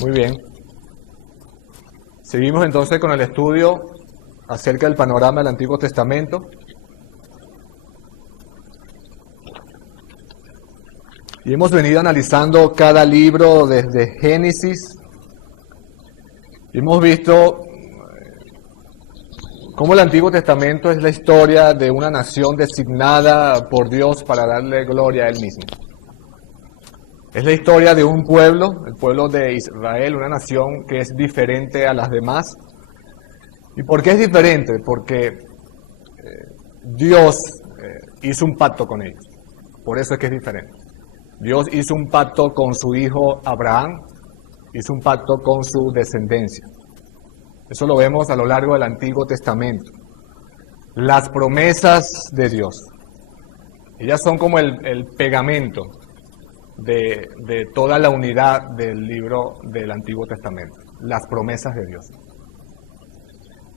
Muy bien. Seguimos entonces con el estudio acerca del panorama del Antiguo Testamento. Y hemos venido analizando cada libro desde Génesis. Y hemos visto cómo el Antiguo Testamento es la historia de una nación designada por Dios para darle gloria a Él mismo. Es la historia de un pueblo, el pueblo de Israel, una nación que es diferente a las demás. ¿Y por qué es diferente? Porque Dios hizo un pacto con ellos. Por eso es que es diferente. Dios hizo un pacto con su hijo Abraham, hizo un pacto con su descendencia. Eso lo vemos a lo largo del Antiguo Testamento. Las promesas de Dios, ellas son como el pegamento de toda la unidad del libro del Antiguo Testamento, las promesas de Dios.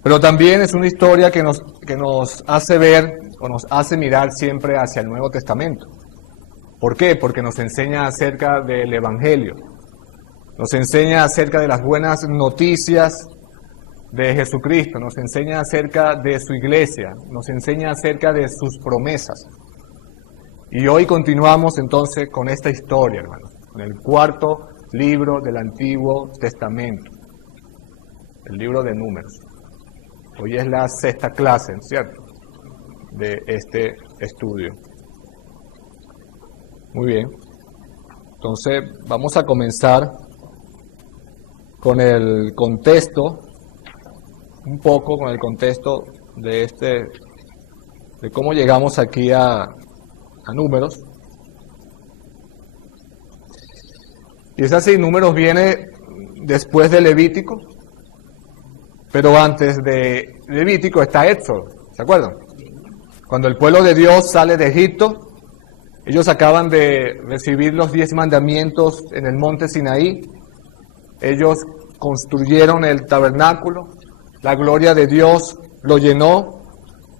Pero también es una historia que nos hace ver o nos hace mirar siempre hacia el Nuevo Testamento. ¿Por qué? Porque nos enseña acerca del Evangelio, nos enseña acerca de las buenas noticias de Jesucristo, nos enseña acerca de su iglesia, nos enseña acerca de sus promesas. Y hoy continuamos entonces con esta historia, hermanos, con el cuarto libro del Antiguo Testamento, el libro de Números. Hoy es la sexta clase, ¿cierto?, de este estudio. Muy bien. Entonces vamos a comenzar con el contexto, un poco con el contexto de cómo llegamos aquí a Números. Y es así, Números viene después de Levítico, pero antes de Levítico está Éxodo, ¿se acuerdan? Cuando el pueblo de Dios sale de Egipto, ellos acaban de recibir los 10 mandamientos en el monte Sinaí, ellos construyeron el tabernáculo, la gloria de Dios lo llenó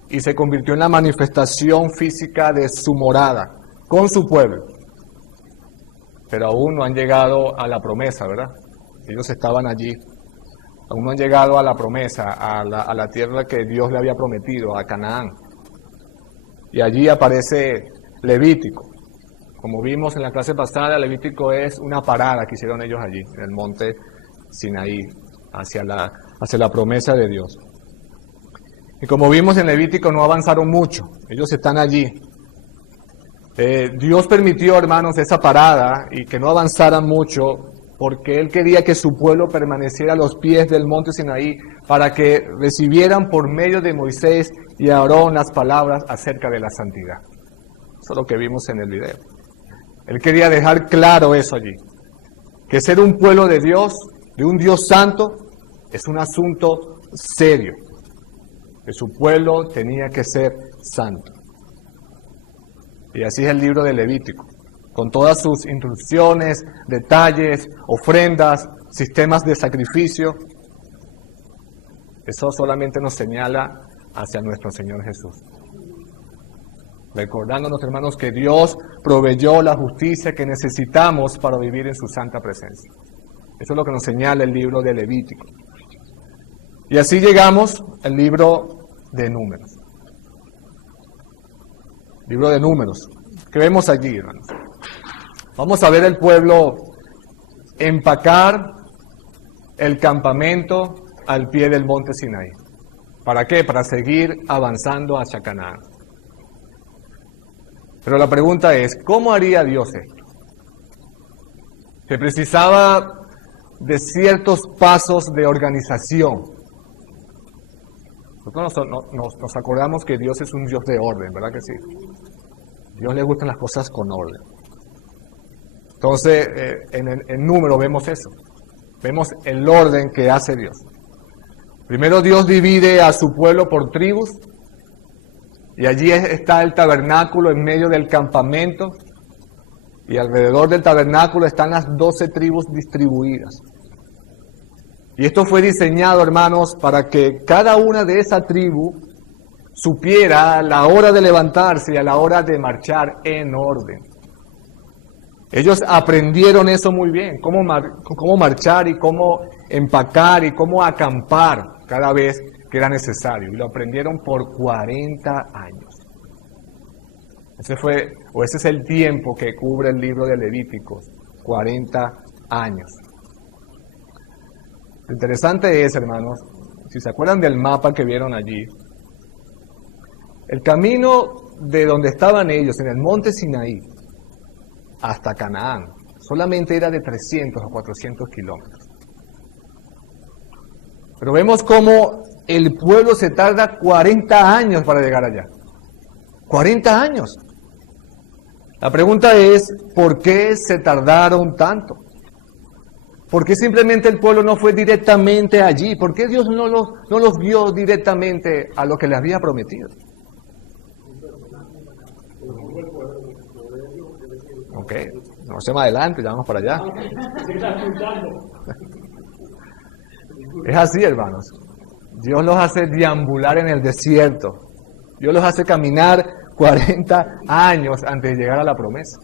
y se convirtió en la manifestación física de su morada con su pueblo. Pero aún no han llegado a la promesa, ¿verdad? Ellos estaban allí. Aún no han llegado a la promesa, a la tierra que Dios le había prometido, a Canaán. Y allí aparece Levítico. Como vimos en la clase pasada, Levítico es una parada que hicieron ellos allí, en el monte Sinaí, hacia la promesa de Dios. Y como vimos en Levítico, no avanzaron mucho, ellos están allí. Dios permitió, hermanos, esa parada y que no avanzaran mucho, porque Él quería que su pueblo permaneciera a los pies del monte Sinaí para que recibieran por medio de Moisés y Aarón las palabras acerca de la santidad. Eso es lo que vimos en el video. Él quería dejar claro eso allí, que ser un pueblo de Dios, de un Dios santo, es un asunto serio, que su pueblo tenía que ser santo. Y así es el libro de Levítico, con todas sus instrucciones, detalles, ofrendas, sistemas de sacrificio. Eso solamente nos señala hacia nuestro Señor Jesús. Recordándonos, hermanos, que Dios proveyó la justicia que necesitamos para vivir en su santa presencia. Eso es lo que nos señala el libro de Levítico. Y así llegamos al libro de Números. Libro de Números. ¿Qué vemos allí, hermanos? Vamos a ver el pueblo empacar el campamento al pie del monte Sinaí. ¿Para qué? Para seguir avanzando hacia Canaán. Pero la pregunta es, ¿cómo haría Dios esto? Se precisaba de ciertos pasos de organización. Nosotros nos acordamos que Dios es un Dios de orden, ¿verdad que sí? A Dios le gustan las cosas con orden. Entonces, en Número vemos eso. Vemos el orden que hace Dios. Primero Dios divide a su pueblo por tribus, y allí está el tabernáculo en medio del campamento, y alrededor del tabernáculo están las 12 tribus distribuidas. Y esto fue diseñado, hermanos, para que cada una de esa tribu supiera a la hora de levantarse y a la hora de marchar en orden. Ellos aprendieron eso muy bien, cómo marchar y cómo empacar y cómo acampar cada vez que era necesario. Y lo aprendieron por 40 años. Ese es el tiempo que cubre el libro de Levíticos, 40 años. Lo interesante es, hermanos, si se acuerdan del mapa que vieron allí, el camino de donde estaban ellos, en el monte Sinaí, hasta Canaán, solamente era de 300 a 400 kilómetros. Pero vemos cómo el pueblo se tarda 40 años para llegar allá. 40 años. La pregunta es, ¿por qué se tardaron tanto? ¿Por qué simplemente el pueblo no fue directamente allí? ¿Por qué Dios no los guió directamente a lo que les había prometido? Ok, no sé más adelante, ya vamos para allá. Es así, hermanos. Dios los hace deambular en el desierto. Dios los hace caminar 40 años antes de llegar a la promesa.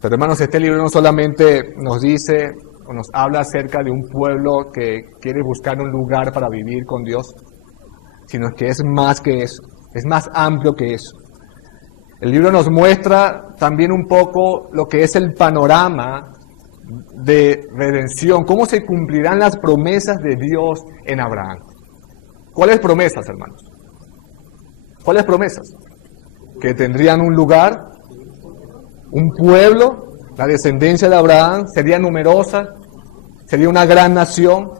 Pero hermanos, este libro no solamente nos dice o nos habla acerca de un pueblo que quiere buscar un lugar para vivir con Dios, sino que es más que eso, es más amplio que eso. El libro nos muestra también un poco lo que es el panorama de redención, cómo se cumplirán las promesas de Dios en Abraham. ¿Cuáles promesas, hermanos? ¿Cuáles promesas? Que tendrían un lugar, un pueblo, la descendencia de Abraham sería numerosa, sería una gran nación.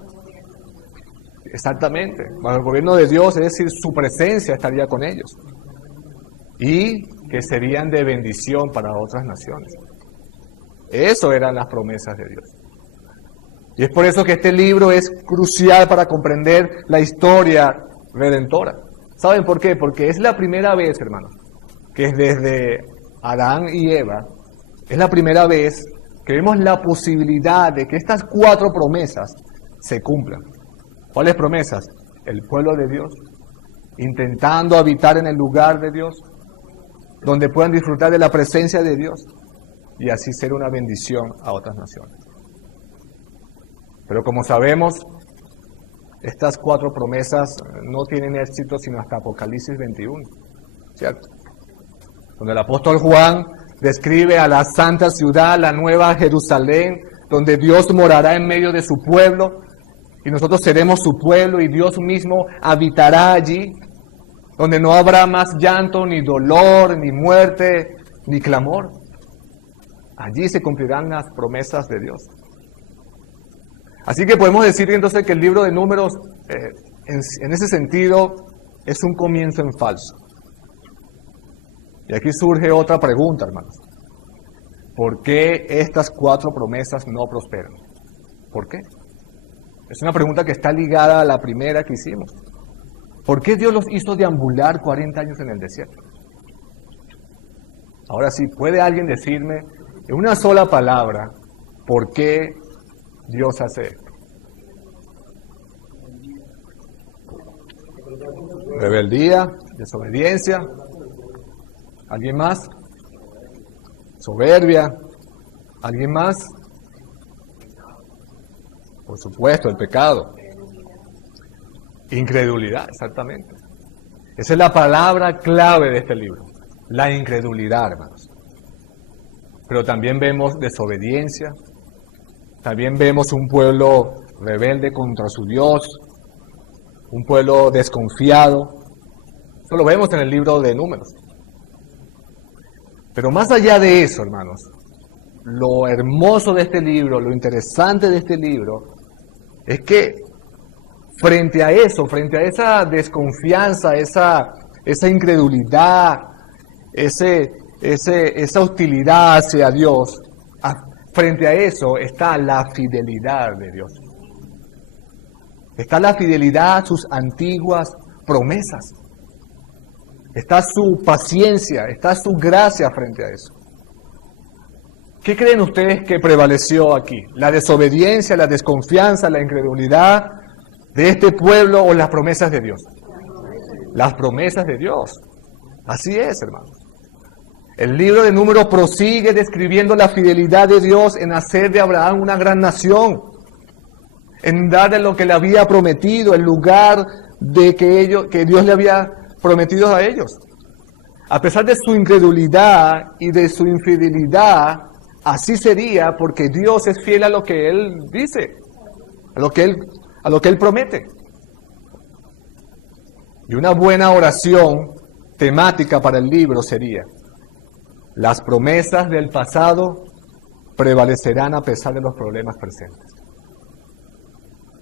Exactamente, bajo el gobierno de Dios, es decir, su presencia estaría con ellos. Y que serían de bendición para otras naciones. Eso eran las promesas de Dios. Y es por eso que este libro es crucial para comprender la historia redentora. ¿Saben por qué? Porque es la primera vez, hermanos, que desde Adán y Eva, es la primera vez que vemos la posibilidad de que estas 4 promesas se cumplan. ¿Cuáles promesas? El pueblo de Dios, intentando habitar en el lugar de Dios, donde puedan disfrutar de la presencia de Dios y así ser una bendición a otras naciones. Pero como sabemos, estas 4 promesas no tienen éxito sino hasta Apocalipsis 21, ¿cierto? Donde el apóstol Juan describe a la santa ciudad, la nueva Jerusalén, donde Dios morará en medio de su pueblo y nosotros seremos su pueblo y Dios mismo habitará allí, donde no habrá más llanto, ni dolor, ni muerte, ni clamor. Allí se cumplirán las promesas de Dios. Así que podemos decir entonces que el libro de Números, en ese sentido, es un comienzo en falso. Y aquí surge otra pregunta, hermanos. ¿Por qué estas 4 promesas no prosperan? ¿Por qué? Es una pregunta que está ligada a la primera que hicimos. ¿Por qué Dios los hizo deambular 40 años en el desierto? Ahora sí, ¿puede alguien decirme en una sola palabra por qué Dios hace esto? Rebeldía, desobediencia. ¿Alguien más? Soberbia. ¿Alguien más? Por supuesto, el pecado. Incredulidad, exactamente. Esa es la palabra clave de este libro. La incredulidad, hermanos. Pero también vemos desobediencia. También vemos un pueblo rebelde contra su Dios. Un pueblo desconfiado. Eso lo vemos en el libro de Números. Pero más allá de eso, hermanos, lo hermoso de este libro, lo interesante de este libro, es que frente a eso, frente a esa desconfianza, esa incredulidad, esa hostilidad hacia Dios, frente a eso está la fidelidad de Dios. Está la fidelidad a sus antiguas promesas. Está su paciencia, está su gracia frente a eso. ¿Qué creen ustedes que prevaleció aquí? ¿La desobediencia, la desconfianza, la incredulidad de este pueblo o las promesas de Dios? Las promesas de Dios. Así es, hermanos. El libro de Números prosigue describiendo la fidelidad de Dios en hacer de Abraham una gran nación, en darle lo que le había prometido, el lugar de que Dios le había prometido a ellos. A pesar de su incredulidad y de su infidelidad, así sería porque Dios es fiel a lo que Él dice, a lo que Él promete. Y una buena oración temática para el libro sería: las promesas del pasado prevalecerán a pesar de los problemas presentes.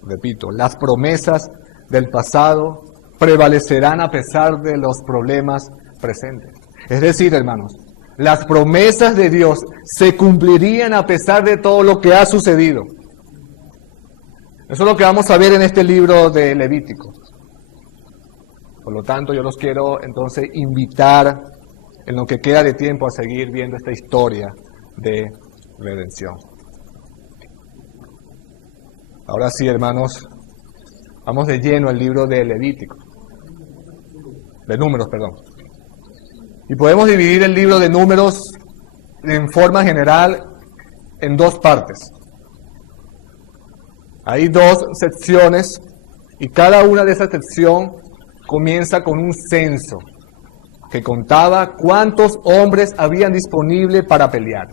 Repito, las promesas del pasado prevalecerán a pesar de los problemas presentes. Es decir, hermanos, las promesas de Dios se cumplirían a pesar de todo lo que ha sucedido. Eso es lo que vamos a ver en este libro de Levítico. Por lo tanto, yo los quiero entonces invitar en lo que queda de tiempo a seguir viendo esta historia de redención. Ahora sí, hermanos, vamos de lleno al libro de Levítico. De Números, perdón. Y podemos dividir el libro de Números en forma general en dos partes. Hay dos secciones y cada una de esas secciones comienza con un censo que contaba cuántos hombres habían disponible para pelear.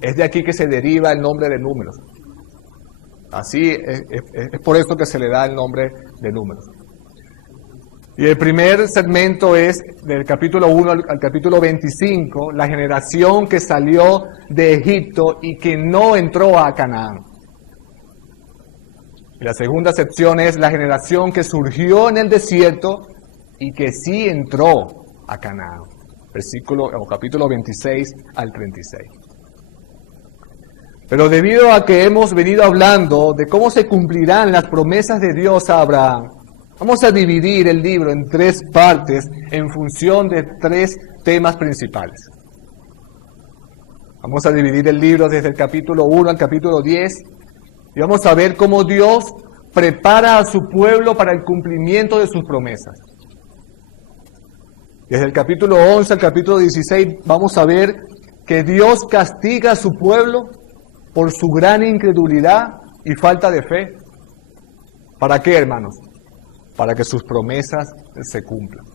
Es de aquí que se deriva el nombre de Números. Así es por eso que se le da el nombre de Números. Y el primer segmento es del capítulo 1 al capítulo 25, la generación que salió de Egipto y que no entró a Canaán. Y la segunda sección es la generación que surgió en el desierto y que sí entró a Canaán. Capítulo 26 al 36. Pero debido a que hemos venido hablando de cómo se cumplirán las promesas de Dios a Abraham, vamos a dividir el libro en tres partes en función de tres temas principales. Vamos a dividir el libro desde el capítulo 1 al capítulo 10 y vamos a ver cómo Dios prepara a su pueblo para el cumplimiento de sus promesas. Desde el capítulo 11 al capítulo 16 vamos a ver que Dios castiga a su pueblo por su gran incredulidad y falta de fe. ¿Para qué, hermanos? Para que sus promesas se cumplan.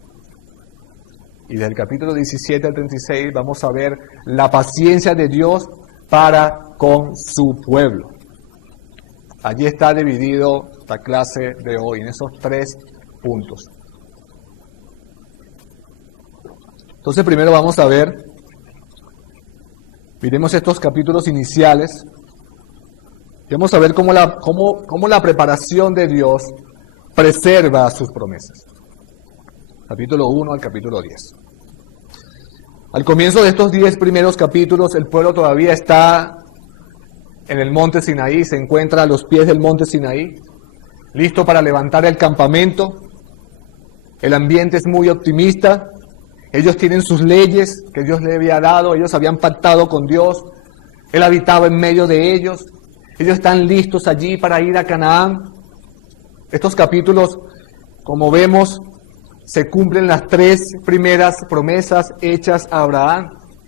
Y del capítulo 17 al 36 vamos a ver la paciencia de Dios para con su pueblo. Allí está dividido la clase de hoy, en esos tres puntos. Entonces primero vamos a ver, miremos estos capítulos iniciales, y vamos a ver cómo la preparación de Dios preserva sus promesas. Capítulo 1 al capítulo 10. Al comienzo de estos 10 primeros capítulos, el pueblo todavía está en el monte Sinaí, se encuentra a los pies del monte Sinaí, listo para levantar el campamento. El ambiente es muy optimista. Ellos tienen sus leyes que Dios les había dado, ellos habían pactado con Dios, Él habitaba en medio de ellos. Ellos están listos allí para ir a Canaán. Estos capítulos, como vemos, se cumplen las tres primeras promesas hechas a Abraham.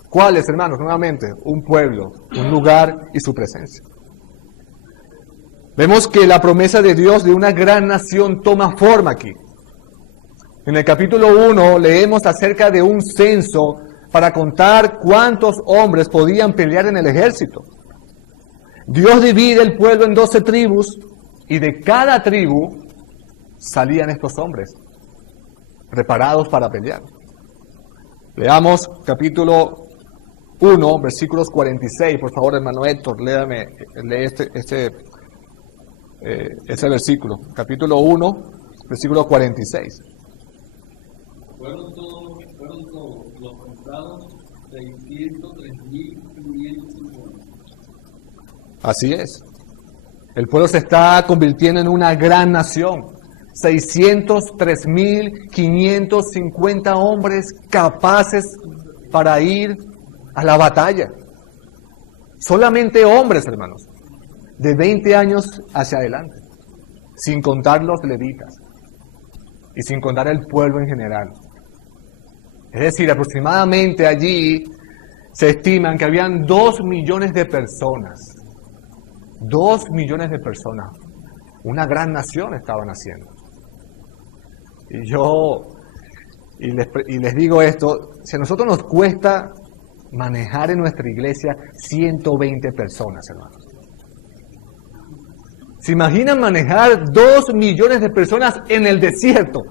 ¿Cuáles, hermanos? Nuevamente, un pueblo, un lugar y su presencia. Vemos que la promesa de Dios de una gran nación toma forma aquí. En el capítulo 1 leemos acerca de un censo para contar cuántos hombres podían pelear en el ejército. Dios divide el pueblo en 12 tribus y de cada tribu salían estos hombres preparados para pelear. Leamos capítulo 1, versículos 46. Por favor, hermano Héctor, lee ese versículo. Capítulo 1, versículo 46. Fueron todos los contados 603.550. Así es. El pueblo se está convirtiendo en una gran nación. 603.550 hombres capaces para ir a la batalla. Solamente hombres, hermanos, de 20 años hacia adelante, sin contar los levitas y sin contar el pueblo en general. Es decir, aproximadamente allí se estiman que habían 2 millones de personas. 2 millones de personas. Una gran nación estaban haciendo. Y les digo esto, si a nosotros nos cuesta manejar en nuestra iglesia 120 personas, hermanos. ¿Se imaginan manejar 2 millones de personas en el desierto?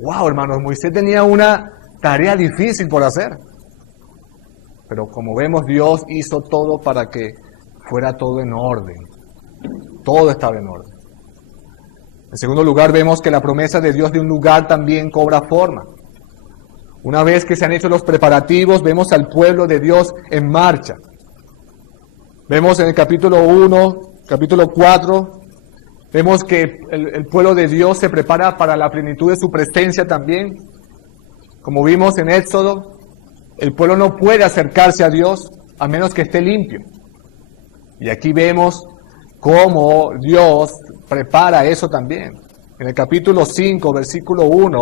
Wow, hermanos, Moisés tenía una tarea difícil por hacer. Pero como vemos, Dios hizo todo para que fuera todo en orden. Todo estaba en orden. En segundo lugar, vemos que la promesa de Dios de un lugar también cobra forma. Una vez que se han hecho los preparativos, vemos al pueblo de Dios en marcha. Vemos en el capítulo 1, capítulo 4, vemos que el pueblo de Dios se prepara para la plenitud de su presencia también. Como vimos en Éxodo, el pueblo no puede acercarse a Dios a menos que esté limpio. Y aquí vemos cómo Dios prepara eso también. En el capítulo 5, versículo 1,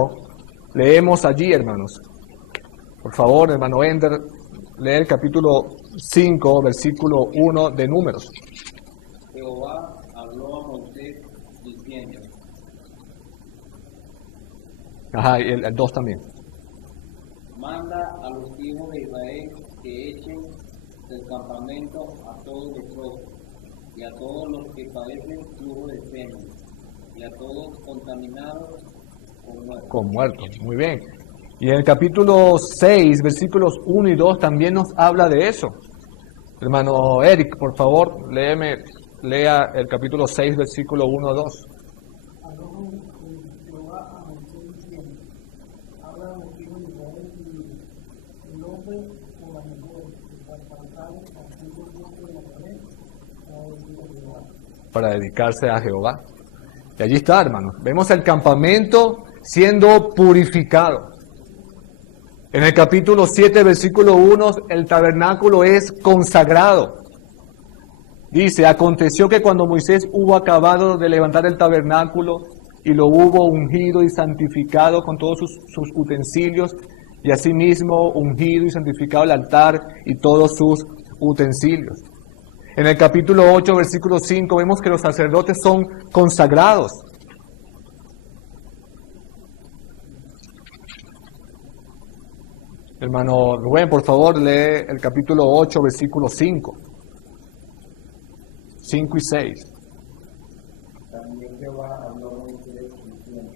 leemos allí, hermanos. Por favor, hermano Ender, lee el capítulo 5, versículo 1 de Números. Jehová habló a Moisés diciendo. Ajá, y el 2 también. Manda a los hijos de Israel que echen del campamento a todos leprosos, y a todos los que padecen flujo de semen, y a todos contaminados con muertos. Con muertos, muy bien. Y en el capítulo 6, versículos 1 y 2 también nos habla de eso. Hermano Eric, por favor, lea el capítulo 6, versículo 1 a 2. Para dedicarse a Jehová. Y allí está, hermanos. Vemos el campamento siendo purificado. En el capítulo 7, versículo 1, el tabernáculo es consagrado. Dice, aconteció que cuando Moisés hubo acabado de levantar el tabernáculo y lo hubo ungido y santificado con todos sus utensilios, y asimismo ungido y santificado el altar y todos sus utensilios. En el capítulo 8, versículo 5, vemos que los sacerdotes son consagrados. Hermano Rubén, por favor, lee el capítulo 8, versículo 5. 5 y 6. También Jehová habló a Moisés diciendo,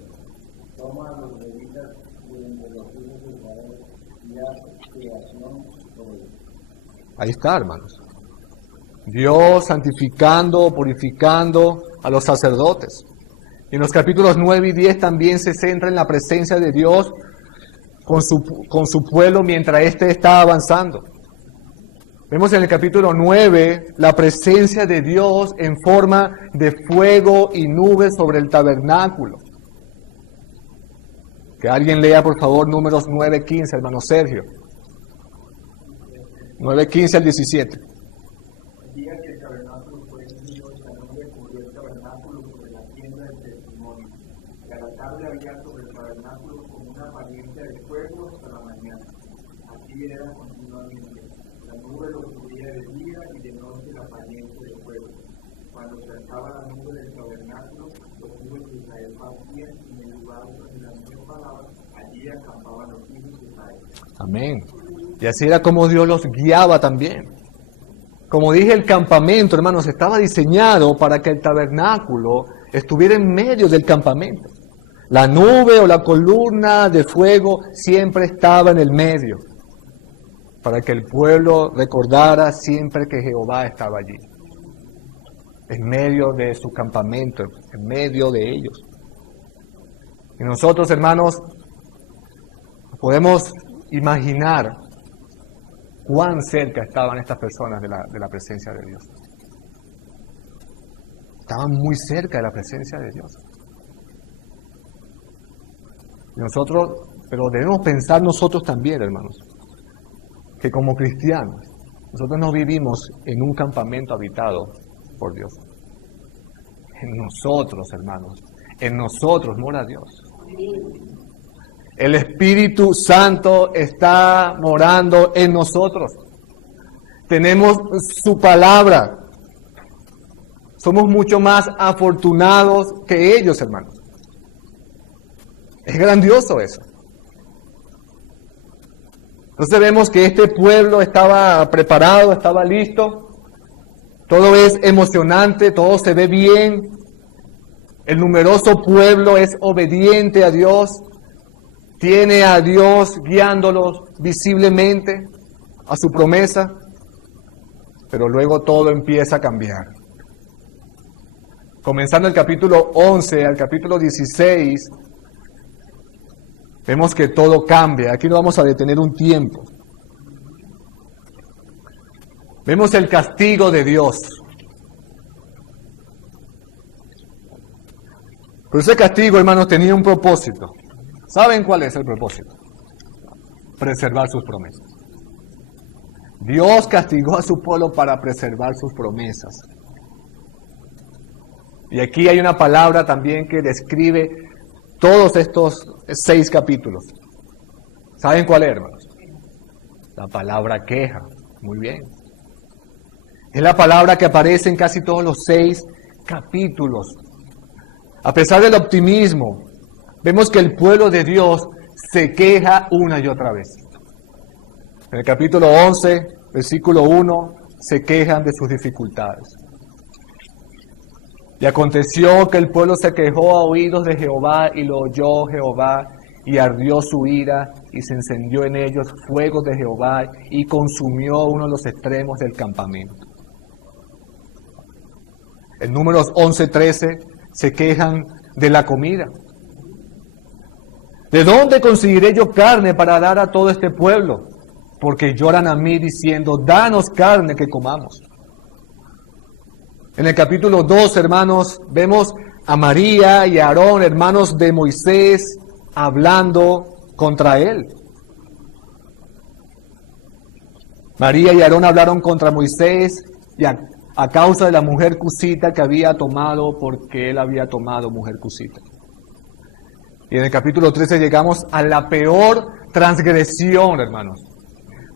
toma a los levitas de entre los hijos de Israel y haz creación sobre ellos. Ahí está, hermanos. Dios santificando, purificando a los sacerdotes. Y en los capítulos 9 y 10 también se centra en la presencia de Dios con su pueblo mientras éste está avanzando. Vemos en el capítulo 9 la presencia de Dios en forma de fuego y nubes sobre el tabernáculo. Que alguien lea, por favor, Números 9:15, hermano Sergio. 9:15 al 17. El día que el tabernáculo fue unido, esta nube cubrió el tabernáculo sobre la tienda del testimonio. Y a la tarde había sobre el tabernáculo como una apariencia de fuego hasta la mañana. Así era continuamente. La nube lo cubría de día y de noche la apariencia de fuego. Cuando se alzaba la nube del tabernáculo, los hijos de Israel partían en el lugar donde la nube paraba, allí acampaban los hijos de Israel. Amén. Y así era como Dios los guiaba también. Como dije, el campamento, hermanos, estaba diseñado para que el tabernáculo estuviera en medio del campamento. La nube o la columna de fuego siempre estaba en el medio, para que el pueblo recordara siempre que Jehová estaba allí, en medio de su campamento, en medio de ellos. Y nosotros, hermanos, podemos imaginar cuán cerca estaban estas personas de la presencia de Dios. Estaban muy cerca de la presencia de Dios. Y nosotros, pero debemos pensar nosotros también, hermanos, que como cristianos, nosotros no vivimos en un campamento habitado por Dios. En nosotros, hermanos, en nosotros mora Dios. El Espíritu Santo está morando en nosotros. Tenemos su palabra. Somos mucho más afortunados que ellos, hermanos. Es grandioso eso. Entonces vemos que este pueblo estaba preparado, estaba listo. Todo es emocionante, todo se ve bien. El numeroso pueblo es obediente a Dios. Tiene a Dios guiándolos visiblemente a su promesa. Pero luego todo empieza a cambiar. Comenzando el capítulo 11 al capítulo 16, vemos que todo cambia. Aquí nos vamos a detener un tiempo. Vemos el castigo de Dios. Pero ese castigo, hermanos, tenía un propósito. ¿Saben cuál es el propósito? Preservar sus promesas. Dios castigó a su pueblo para preservar sus promesas. Y aquí hay una palabra también que describe todos estos 6 capítulos. ¿Saben cuál es, hermanos? La palabra queja. Muy bien. Es la palabra que aparece en casi todos los 6 capítulos. A pesar del optimismo, vemos que el pueblo de Dios se queja una y otra vez. En el capítulo 11, versículo 1, se quejan de sus dificultades. Y aconteció que el pueblo se quejó a oídos de Jehová, y lo oyó Jehová, y ardió su ira, y se encendió en ellos fuego de Jehová, y consumió uno de los extremos del campamento. En Números 11:13 se quejan de la comida. ¿De dónde conseguiré yo carne para dar a todo este pueblo? Porque lloran a mí diciendo, danos carne que comamos. En el capítulo 2, hermanos, vemos a María y a Aarón, hermanos de Moisés, hablando contra él. María y Aarón hablaron contra Moisés y a causa de la mujer cusita que había tomado, porque él había tomado mujer cusita. Y en el capítulo 13 llegamos a la peor transgresión, hermanos.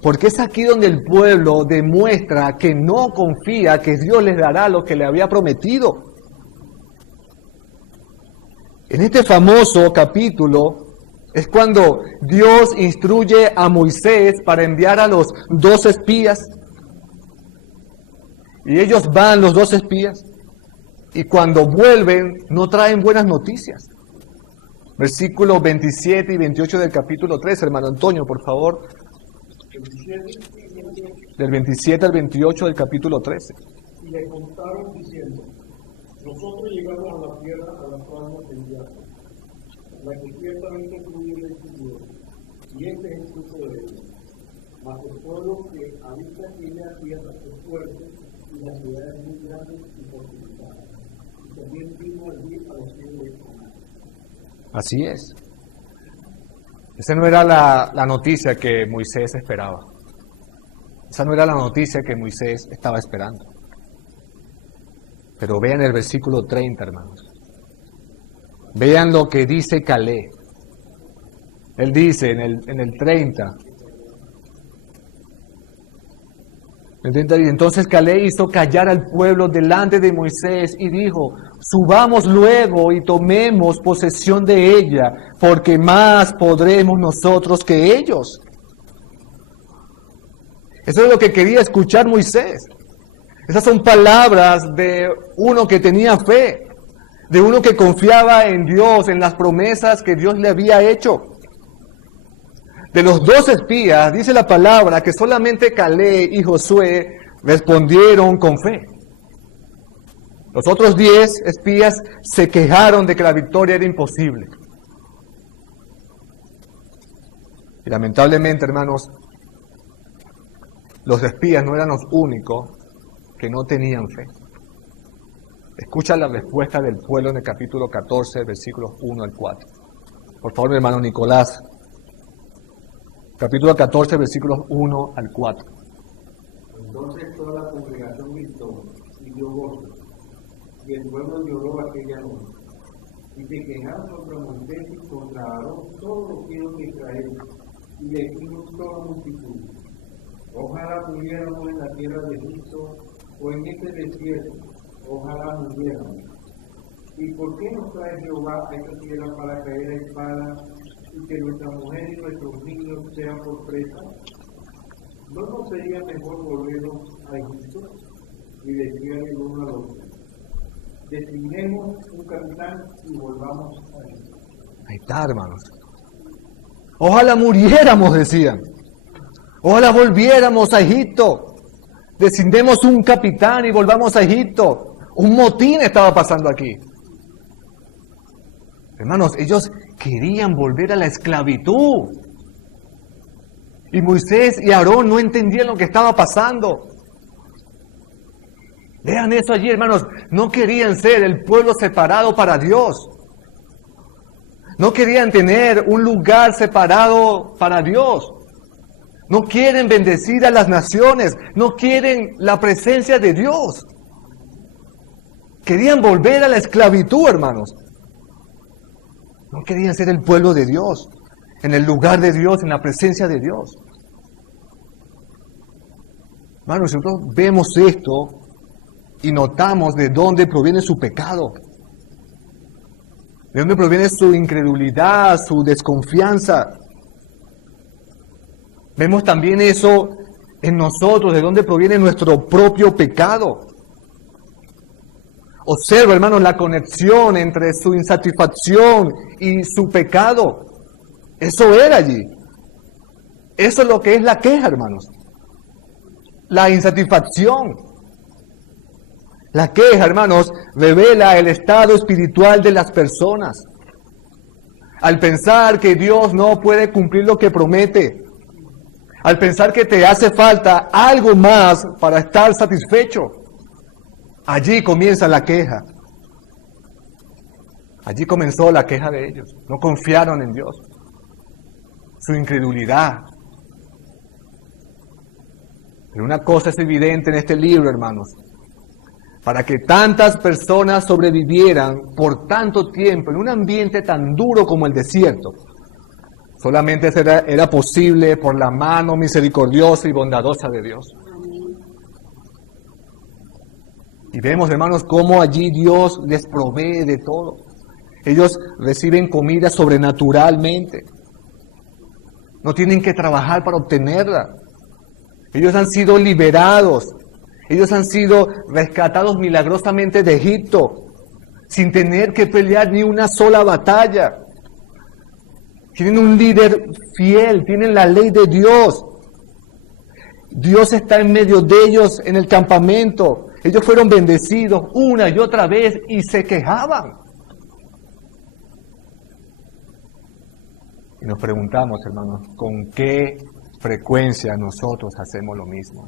Porque es aquí donde el pueblo demuestra que no confía que Dios les dará lo que le había prometido. En este famoso capítulo es cuando Dios instruye a Moisés para enviar a los 2 espías. Y ellos van, los 2 espías, y cuando vuelven no traen buenas noticias. Versículos 27 y 28 del capítulo 3, hermano Antonio, por favor. Del 27 al 28 del capítulo 13. Y le contaron diciendo, nosotros llegamos a la tierra a la cual nos enviaste, la que ciertamente fluye de tu Dios, y este es el fruto de ella. Mas el pueblo que habita aquella tierra es fuerte, y las ciudades muy grandes y fortificadas. Y también vino allí a los hijos de Canaán. Así es. Esa no era la noticia que Moisés esperaba. Esa no era la noticia que Moisés estaba esperando. Pero vean el versículo 30, hermanos. Vean lo que dice Caleb. Él dice en el 30. Entonces Caleb hizo callar al pueblo delante de Moisés y dijo, subamos luego y tomemos posesión de ella, porque más podremos nosotros que ellos. Eso es lo que quería escuchar Moisés. Esas son palabras de uno que tenía fe, de uno que confiaba en Dios, en las promesas que Dios le había hecho. De los 2 espías, dice la palabra que solamente Caleb y Josué respondieron con fe. Los otros 10 espías se quejaron de que la victoria era imposible. Y lamentablemente, hermanos, los espías no eran los únicos que no tenían fe. Escucha la respuesta del pueblo en el capítulo 14, versículos 1 al 4. Por favor, mi hermano Nicolás. Capítulo 14, versículos 1 al 4. Entonces toda la congregación gritó y dio voces, y el pueblo lloró aquella noche. Y se quejaron contra Moisés y contra Aarón todos los hijos de Israel, y decimos toda multitud: ojalá muriéramos en la tierra de Egipto o en este desierto, ojalá muriéramos. ¿Y por qué nos trae Jehová a esta tierra para caer a espada y que nuestras mujeres y nuestros niños sean por presa? ¿No nos sería mejor volvernos a Egipto? Y decían el uno al otro: designemos un capitán y volvamos a Egipto. Ahí está, hermanos. Ojalá muriéramos, decían. Ojalá volviéramos a Egipto. Designemos un capitán y volvamos a Egipto. Un motín estaba pasando aquí. Hermanos, ellos querían volver a la esclavitud. Y Moisés y Aarón no entendían lo que estaba pasando. Vean eso allí, hermanos. No querían ser el pueblo separado para Dios. No querían tener un lugar separado para Dios. No quieren bendecir a las naciones. No quieren la presencia de Dios. Querían volver a la esclavitud, hermanos. No querían ser el pueblo de Dios, en el lugar de Dios, en la presencia de Dios. Hermanos, nosotros vemos esto y notamos de dónde proviene su pecado. De dónde proviene su incredulidad, su desconfianza. Vemos también eso en nosotros, de dónde proviene nuestro propio pecado. Observa, hermanos, la conexión entre su insatisfacción y su pecado. Eso era allí. Eso es lo que es la queja, hermanos. La insatisfacción. La queja, hermanos, revela el estado espiritual de las personas. Al pensar que Dios no puede cumplir lo que promete. Al pensar que te hace falta algo más para estar satisfecho. Allí comienza la queja. Allí comenzó la queja de ellos. No confiaron en Dios. Su incredulidad. Pero una cosa es evidente en este libro, hermanos. Para que tantas personas sobrevivieran por tanto tiempo en un ambiente tan duro como el desierto, solamente era posible por la mano misericordiosa y bondadosa de Dios. Y vemos, hermanos, cómo allí Dios les provee de todo. Ellos reciben comida sobrenaturalmente. No tienen que trabajar para obtenerla. Ellos han sido liberados. Ellos han sido rescatados milagrosamente de Egipto, sin tener que pelear ni una sola batalla. Tienen un líder fiel, tienen la ley de Dios. Dios está en medio de ellos en el campamento. Ellos fueron bendecidos una y otra vez y se quejaban. Y nos preguntamos, hermanos, ¿con qué frecuencia nosotros hacemos lo mismo?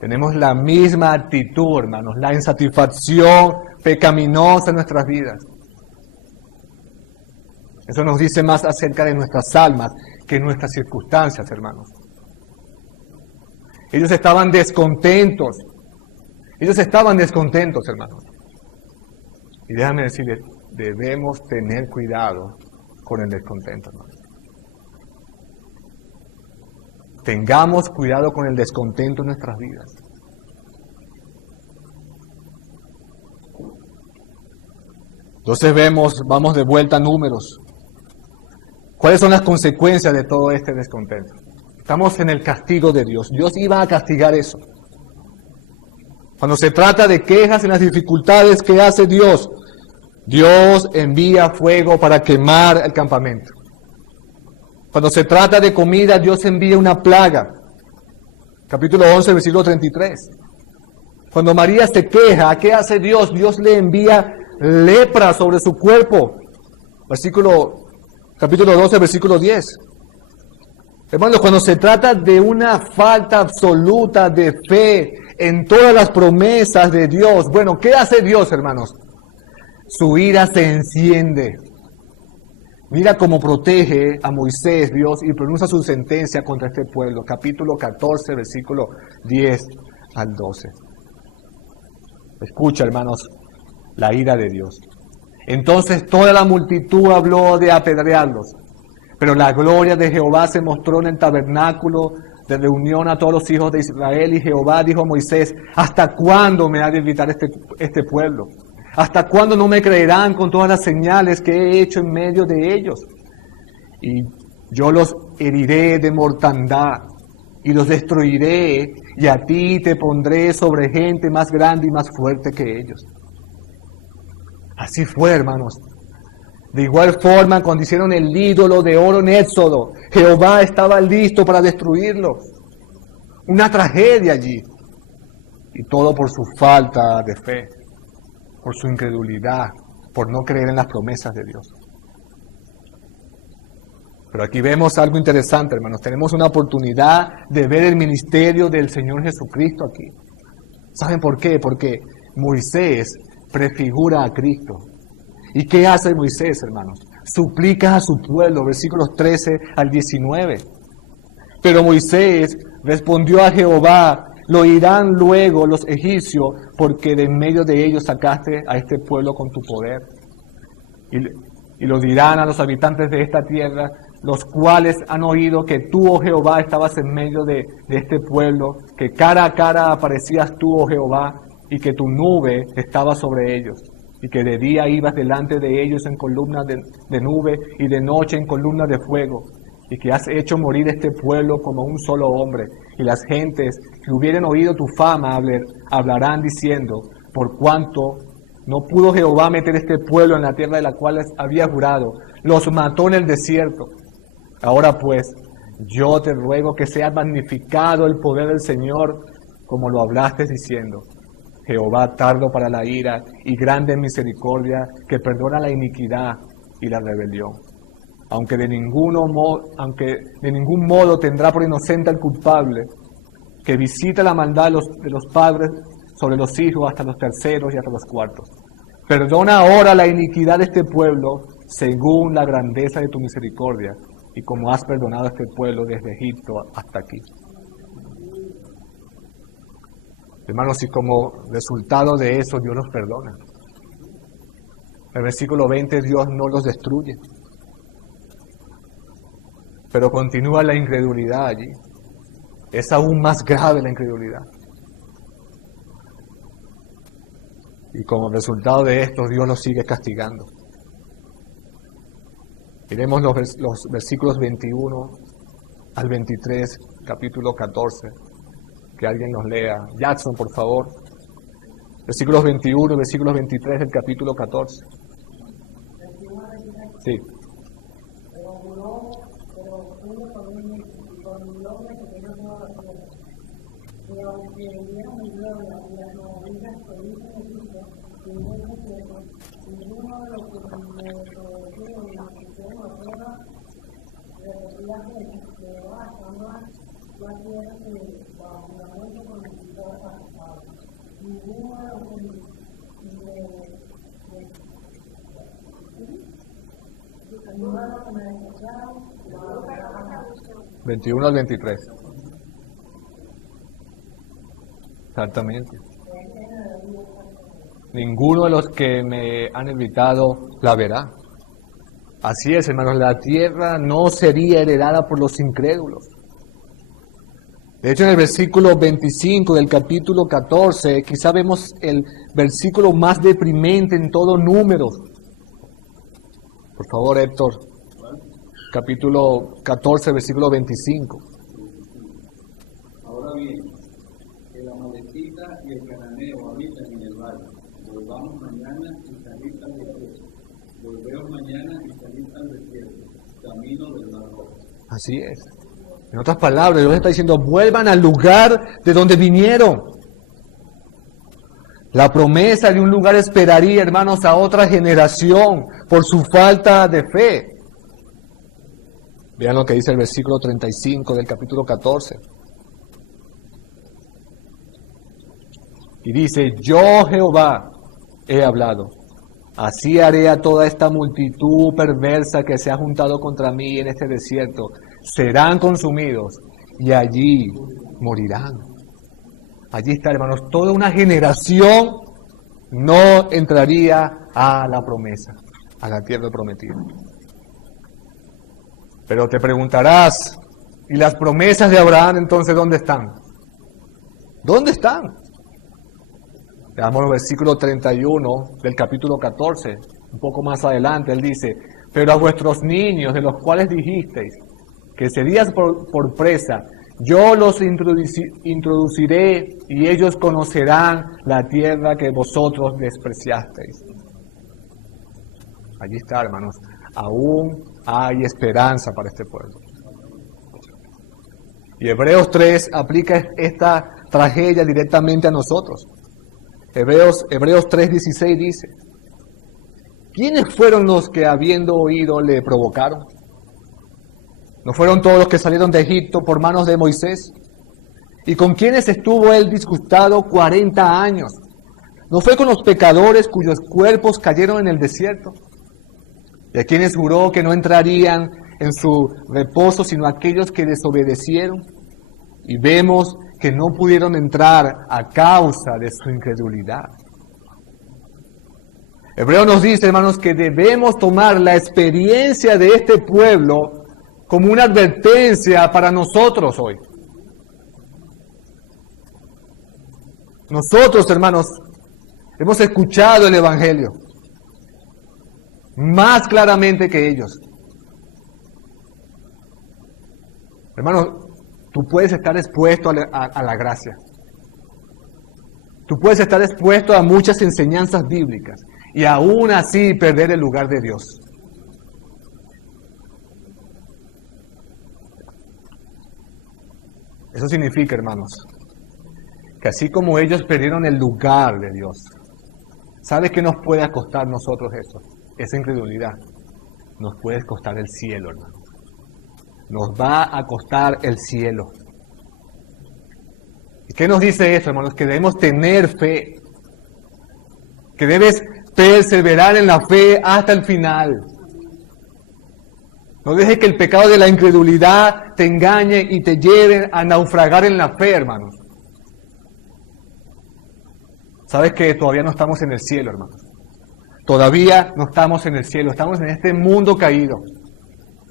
Tenemos la misma actitud, hermanos, la insatisfacción pecaminosa en nuestras vidas. Eso nos dice más acerca de nuestras almas que nuestras circunstancias, hermanos. Ellos estaban descontentos. Ellos estaban descontentos, hermanos. Y déjame decirles, debemos tener cuidado con el descontento, hermanos. Tengamos cuidado con el descontento en nuestras vidas. Entonces vamos de vuelta a Números. ¿Cuáles son las consecuencias de todo este descontento? Estamos en el castigo de Dios. Dios iba a castigar eso. Cuando se trata de quejas y las dificultades que hace Dios, Dios envía fuego para quemar el campamento. Cuando se trata de comida, Dios envía una plaga. Capítulo 11, versículo 33. Cuando María se queja, ¿qué hace Dios? Dios le envía lepra sobre su cuerpo. Capítulo 12, versículo 10. Hermanos, cuando se trata de una falta absoluta de fe en todas las promesas de Dios, bueno, ¿qué hace Dios, hermanos? Su ira se enciende. Mira cómo protege a Moisés, Dios, y pronuncia su sentencia contra este pueblo. Capítulo 14, versículo 10 al 12. Escucha, hermanos, la ira de Dios. Entonces toda la multitud habló de apedrearlos. Pero la gloria de Jehová se mostró en el tabernáculo de reunión a todos los hijos de Israel. Y Jehová dijo a Moisés: ¿hasta cuándo me ha de evitar este pueblo? ¿Hasta cuándo no me creerán con todas las señales que he hecho en medio de ellos? Y yo los heriré de mortandad y los destruiré, y a ti te pondré sobre gente más grande y más fuerte que ellos. Así fue, hermanos. De igual forma, cuando hicieron el ídolo de oro en Éxodo, Jehová estaba listo para destruirlo. Una tragedia allí. Y todo por su falta de fe, por su incredulidad, por no creer en las promesas de Dios. Pero aquí vemos algo interesante, hermanos. Tenemos una oportunidad de ver el ministerio del Señor Jesucristo aquí. ¿Saben por qué? Porque Moisés prefigura a Cristo. ¿Y qué hace Moisés, hermanos? Suplica a su pueblo, versículos 13 al 19. Pero Moisés respondió a Jehová: lo oirán luego los egipcios, porque de en medio de ellos sacaste a este pueblo con tu poder. Y lo dirán a los habitantes de esta tierra, los cuales han oído que tú, oh Jehová, estabas en medio de este pueblo, que cara a cara aparecías tú, oh Jehová, y que tu nube estaba sobre ellos, y que de día ibas delante de ellos en columna de nube, y de noche en columna de fuego, y que has hecho morir este pueblo como un solo hombre, y las gentes que hubieren oído tu fama hablarán diciendo: por cuanto no pudo Jehová meter este pueblo en la tierra de la cual les había jurado, los mató en el desierto. Ahora pues, yo te ruego que sea magnificado el poder del Señor, como lo hablaste diciendo: Jehová tardo para la ira y grande en misericordia, que perdona la iniquidad y la rebelión. Aunque de ningún modo tendrá por inocente al culpable, que visita la maldad de los padres sobre los hijos hasta los terceros y hasta los cuartos. Perdona ahora la iniquidad de este pueblo, según la grandeza de tu misericordia, y como has perdonado a este pueblo desde Egipto hasta aquí. Hermanos, y como resultado de eso, Dios los perdona. En el versículo 20, Dios no los destruye. Pero continúa la incredulidad allí. Es aún más grave la incredulidad. Y como resultado de esto, Dios los sigue castigando. Miremos los versículos 21 al 23, capítulo 14. Que alguien nos lea. Jackson, por favor. Versículos 21 y versículos 23 del capítulo 14. Sí. ¿21 al 23? Exactamente. Ninguno de los que me han invitado la verá. Así es, hermanos, la tierra no sería heredada por los incrédulos. De hecho, en el versículo 25 del capítulo 14, quizá vemos el versículo más deprimente en todo Números. Por favor, Héctor. Capítulo 14, versículo 25. Ahora bien, el amalekita y el cananeo habitan en el valle. Volvamos mañana y salir al desierto. Volvemos mañana y salir al desierto, camino del Mar Rojo. Así es. En otras palabras, Dios está diciendo: vuelvan al lugar de donde vinieron. La promesa de un lugar esperaría, hermanos, a otra generación por su falta de fe. Vean lo que dice el versículo 35 del capítulo 14. Y dice: yo, Jehová, he hablado. Así haré a toda esta multitud perversa que se ha juntado contra mí en este desierto. Serán consumidos y allí morirán. Allí está, hermanos, toda una generación no entraría a la promesa, a la tierra prometida. Pero te preguntarás, ¿y las promesas de Abraham entonces dónde están? ¿Dónde están? Veamos el versículo 31 del capítulo 14, un poco más adelante, él dice, pero a vuestros niños, de los cuales dijisteis que serías por presa, yo los introduciré y ellos conocerán la tierra que vosotros despreciasteis. Allí está, hermanos, aún hay esperanza para este pueblo. Y Hebreos 3 aplica esta tragedia directamente a nosotros. Hebreos 3:16 dice, ¿quiénes fueron los que habiendo oído le provocaron? ¿No fueron todos los que salieron de Egipto por manos de Moisés? ¿Y con quiénes estuvo él disgustado 40 años? ¿No fue con los pecadores cuyos cuerpos cayeron en el desierto? ¿Y a quienes juró que no entrarían en su reposo sino aquellos que desobedecieron? Y vemos que no pudieron entrar a causa de su incredulidad. Hebreo nos dice, hermanos, que debemos tomar la experiencia de este pueblo como una advertencia para nosotros hoy. Nosotros, hermanos, hemos escuchado el Evangelio más claramente que ellos. Hermanos, tú puedes estar expuesto a la gracia. Tú puedes estar expuesto a muchas enseñanzas bíblicas y aún así perder el lugar de Dios. Eso significa, hermanos, que así como ellos perdieron el lugar de Dios, ¿sabe qué nos puede costar nosotros eso? Esa incredulidad. Nos puede costar el cielo, hermano. Nos va a costar el cielo. ¿Y qué nos dice eso, hermanos? Que debemos tener fe. Que debes perseverar en la fe hasta el final. No dejes que el pecado de la incredulidad te engañe y te lleve a naufragar en la fe, hermanos. Sabes que todavía no estamos en el cielo, hermanos. Todavía no estamos en el cielo, estamos en este mundo caído.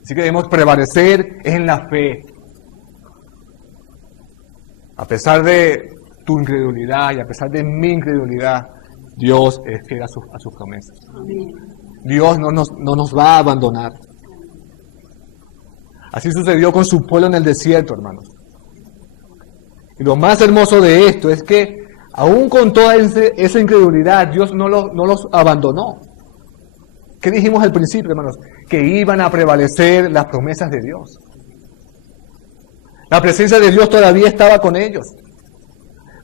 Así que debemos prevalecer en la fe. A pesar de tu incredulidad y a pesar de mi incredulidad, Dios es fiel a sus promesas. Dios no nos va a abandonar. Así sucedió con su pueblo en el desierto, hermanos. Y lo más hermoso de esto es que, aún con toda esa incredulidad, Dios no los abandonó. ¿Qué dijimos al principio, hermanos? Que iban a prevalecer las promesas de Dios. La presencia de Dios todavía estaba con ellos.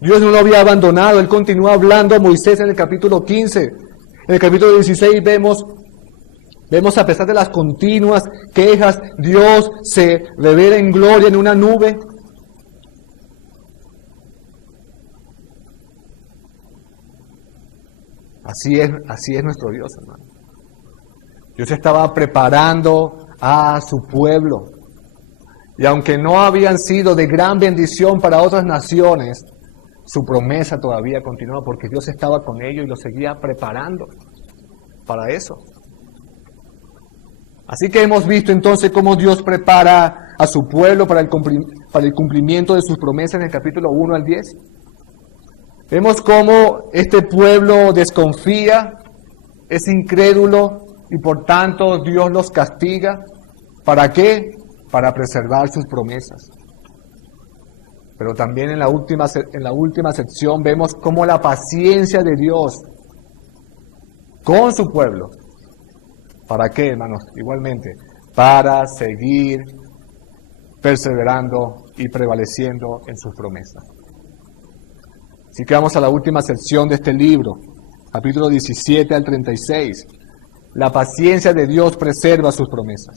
Dios no lo había abandonado. Él continuó hablando a Moisés en el capítulo 15. En el capítulo 16 vemos a pesar de las continuas quejas, Dios se revela en gloria en una nube. Así es nuestro Dios, hermano. Dios estaba preparando a su pueblo. Y aunque no habían sido de gran bendición para otras naciones, su promesa todavía continuaba porque Dios estaba con ellos y los seguía preparando para eso. Así que hemos visto entonces cómo Dios prepara a su pueblo para el cumplimiento de sus promesas en el capítulo 1 al 10. Vemos cómo este pueblo desconfía, es incrédulo y por tanto Dios los castiga. ¿Para qué? Para preservar sus promesas. Pero también en la última sección vemos cómo la paciencia de Dios con su pueblo. ¿Para qué, hermanos? Igualmente, para seguir perseverando y prevaleciendo en sus promesas. Así que vamos a la última sección de este libro, capítulo 17 al 36. La paciencia de Dios preserva sus promesas.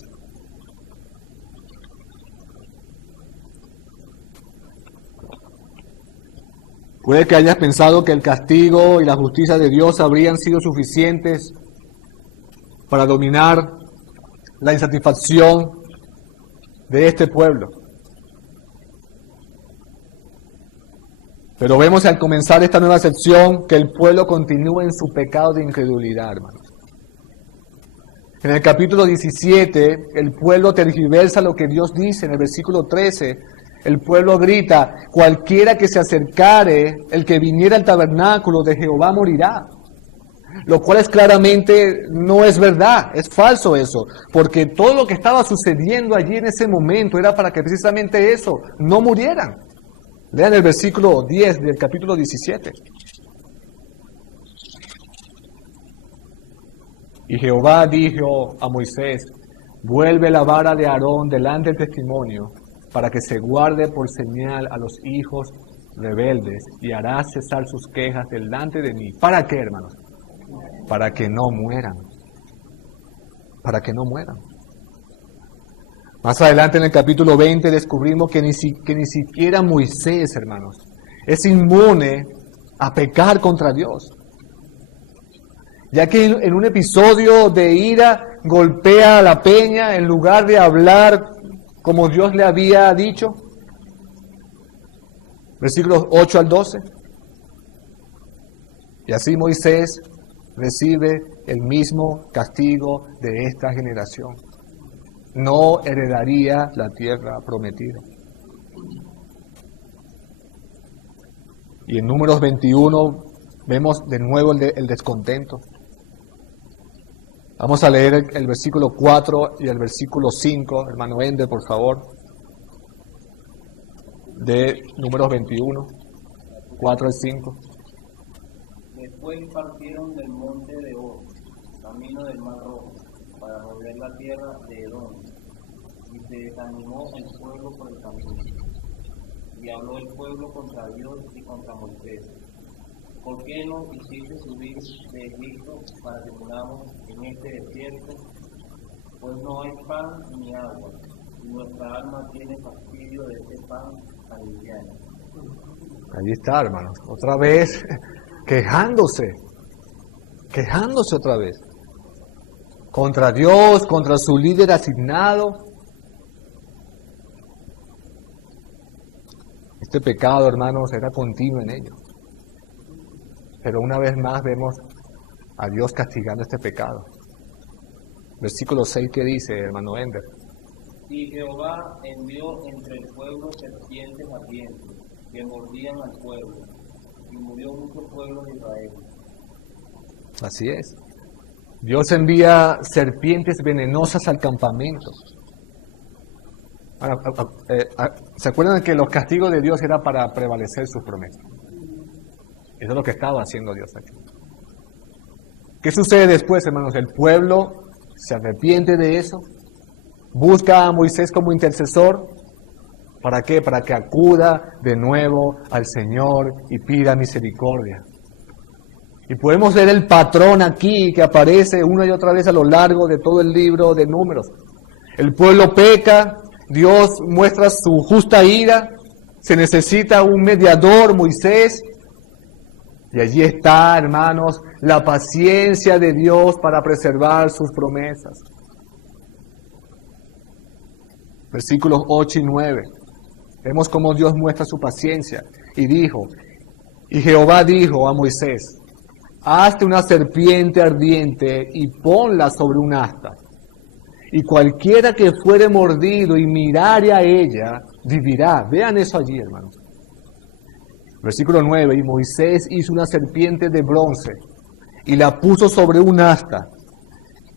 Puede que hayas pensado que el castigo y la justicia de Dios habrían sido suficientes para dominar la insatisfacción de este pueblo. Pero vemos al comenzar esta nueva sección que el pueblo continúa en su pecado de incredulidad, hermanos. En el capítulo 17, el pueblo tergiversa lo que Dios dice. En el versículo 13, el pueblo grita, cualquiera que se acercare, el que viniera al tabernáculo de Jehová morirá. Lo cual es claramente no es verdad, es falso eso, porque todo lo que estaba sucediendo allí en ese momento era para que precisamente eso, no murieran. Lean el versículo 10 del capítulo 17. Y Jehová dijo a Moisés, vuelve la vara de Aarón delante del testimonio, para que se guarde por señal a los hijos rebeldes, y hará cesar sus quejas delante de mí. ¿Para qué, hermanos? Para que no mueran. Para que no mueran. Más adelante en el capítulo 20 descubrimos que ni siquiera Moisés, hermanos, es inmune a pecar contra Dios. Ya que en un episodio de ira golpea a la peña en lugar de hablar como Dios le había dicho. Versículos 8 al 12. Y así Moisés recibe el mismo castigo de esta generación. No heredaría la tierra prometida. Y en Números 21 vemos de nuevo el descontento. Vamos a leer el versículo 4 y el versículo 5, hermano Ender, por favor, de Números 21, 4 al 5. Después partieron del monte de Or, camino del Mar Rojo, para volver la tierra de Edom, y se desanimó el pueblo por el camino. Y habló el pueblo contra Dios y contra Moisés. ¿Por qué no hiciste subir de Egipto para que muramos en este desierto? Pues no hay pan ni agua, y nuestra alma tiene fastidio de este pan anciano. Allí está, hermanos, otra vez quejándose otra vez. Contra Dios, contra su líder asignado. Este pecado, hermanos, era continuo en ellos. Pero una vez más vemos a Dios castigando este pecado. Versículo 6 que dice, hermano Ender. Y Jehová envió entre el pueblo serpientes ardientes que mordían al pueblo, y murió mucho pueblo de Israel. Así es. Dios envía serpientes venenosas al campamento. Ahora, ¿se acuerdan que los castigos de Dios era para prevalecer sus promesas? Eso es lo que estaba haciendo Dios aquí. ¿Qué sucede después, hermanos? El pueblo se arrepiente de eso, busca a Moisés como intercesor. ¿Para qué? Para que acuda de nuevo al Señor y pida misericordia. Y podemos ver el patrón aquí que aparece una y otra vez a lo largo de todo el libro de Números. El pueblo peca, Dios muestra su justa ira, se necesita un mediador, Moisés. Y allí está, hermanos, la paciencia de Dios para preservar sus promesas. Versículos 8 y 9. Vemos cómo Dios muestra su paciencia. Y Jehová dijo a Moisés, hazte una serpiente ardiente y ponla sobre un asta. Y cualquiera que fuere mordido y mirare a ella, vivirá. Vean eso allí, hermanos. Versículo 9, y Moisés hizo una serpiente de bronce y la puso sobre un asta.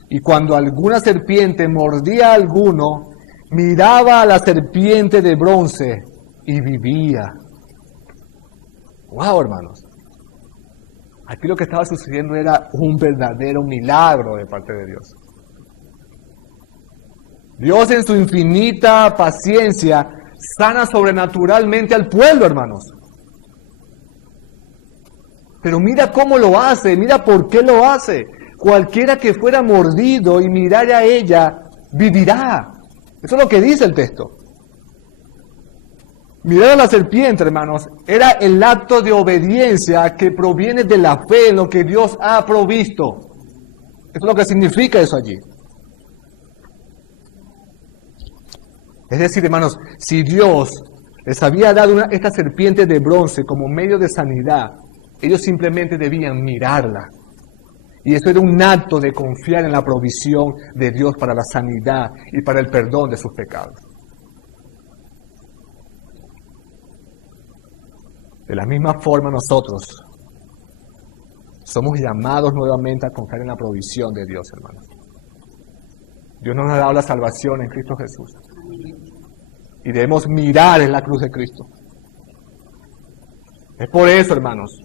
Y cuando alguna serpiente mordía a alguno, miraba a la serpiente de bronce y vivía. ¡Wow, hermanos! Aquí lo que estaba sucediendo era un verdadero milagro de parte de Dios. Dios en su infinita paciencia sana sobrenaturalmente al pueblo, hermanos. Pero mira cómo lo hace, mira por qué lo hace. Cualquiera que fuera mordido y mirara a ella, vivirá. Eso es lo que dice el texto. Mirar a la serpiente, hermanos, era el acto de obediencia que proviene de la fe en lo que Dios ha provisto. Eso es lo que significa eso allí. Es decir, hermanos, si Dios les había dado esta serpiente de bronce como medio de sanidad, ellos simplemente debían mirarla. Y eso era un acto de confiar en la provisión de Dios para la sanidad y para el perdón de sus pecados. De la misma forma nosotros somos llamados nuevamente a confiar en la provisión de Dios, hermanos. Dios nos ha dado la salvación en Cristo Jesús. Y debemos mirar en la cruz de Cristo. Es por eso, hermanos,